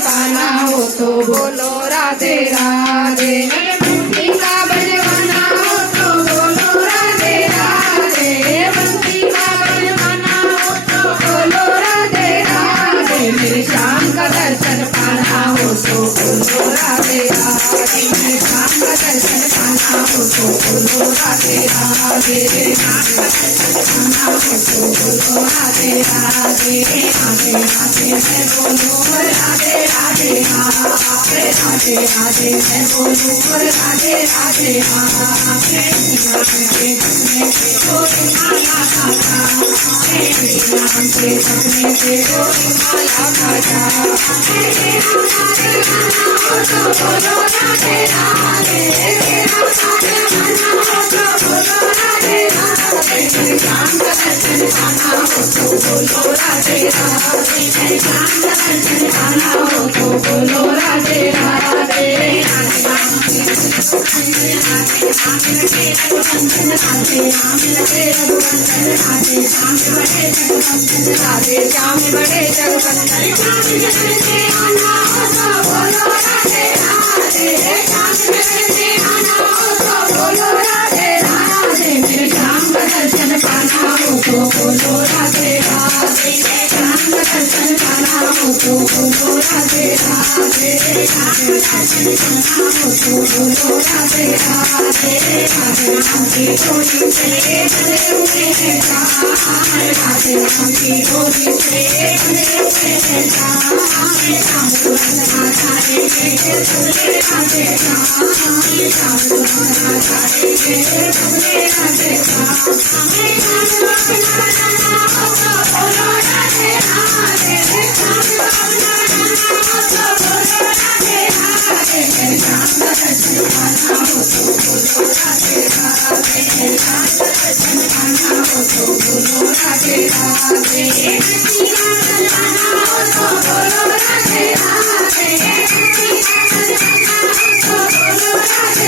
पाना हो तो बोलो राधे राधे। बंसी का बजवाना हो तो बोलो राधे राधे। बंसी का बजवाना हो तो बोलो राधे राधे। मेरे श्याम का दर्शन पाना हो तो बोलो राधे राधे। मेरे श्याम का दर्शन पाना हो तो बोलो राधे राधे। श्याम का दर्शन पाना हो तो बोलो राधे राधे। राधे राधे मैं बोलूं राधे राधे हाँ। राधे राधे मैं बोलूं राधे राधे हाँ। गोरी माला खाजा मेरे नाम के सपने से गोरी माला खाजा। बोलो राधे राधे। श्याम का दर्शन पाना हो तो बोलो राधे राधे। श्याम का दर्शन पाना हो तो बोलो राधे राधे। राधे श्याम बड़े जगवंदन आना हो तो बोलो राधे राधे। श्याम बड़े आना हो तो बोलो राधे राधे। मेरे श्याम का दर्शन पाना हो तो बोलो राधे राधे। श्याम का दर्शन पाना हो तो बोलो राधे राधे। श्याम का दर्शन पाना हो तो बोलो राधे राधे। राधे राम की डोरी से बंधे हुए हैं प्राण। राधे राम की डोरी से बंधे हुए हैं प्राण। श्याम सुंदर जाएंगे सबले राधे श्याम। श्याम सुंदर जाएंगे सबले राधे श्याम। बोलो राधे राधे। श्याम का दर्शन पाना हो तो बोलो राधे राधे। श्याम का दर्शन पाना हो तो बोलो राधे राधे। हो तो बोलो राधे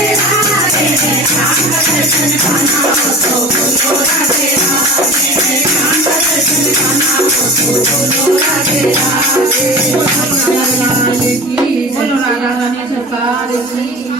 राधे। श्याम का दर्शन पाना हो तो बोलो राधे राधे। श्याम का दर्शन पाना हो तो बोलो राधे राधे। बोलो राधा रानी सरकार की।